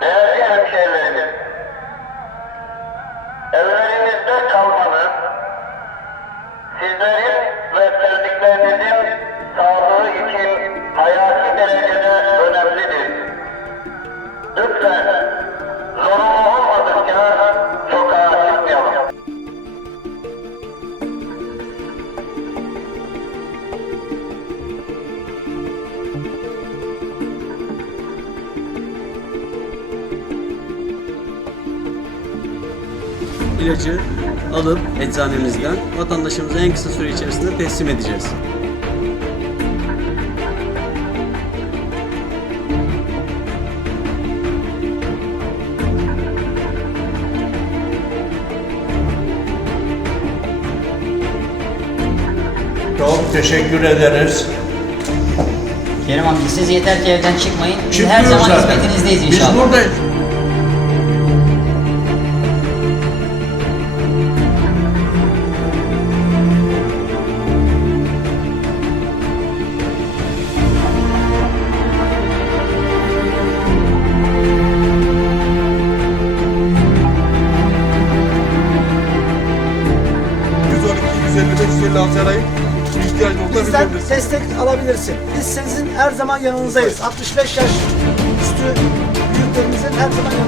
Yeah. İlacı alıp eczanemizden vatandaşımıza en kısa süre içerisinde teslim edeceğiz. Çok teşekkür ederiz. Kerim amca siz yeter ki evden çıkmayın. Biz her Çıkmıyoruz zaman zaten. hizmetinizdeyiz inşallah. Biz İhtiyacın olursa Bizden bildirebilirsin. destek alabilirsin. Biz sizin her zaman yanınızdayız. 65 yaş üstü büyüklerimizin her zaman yanındayız.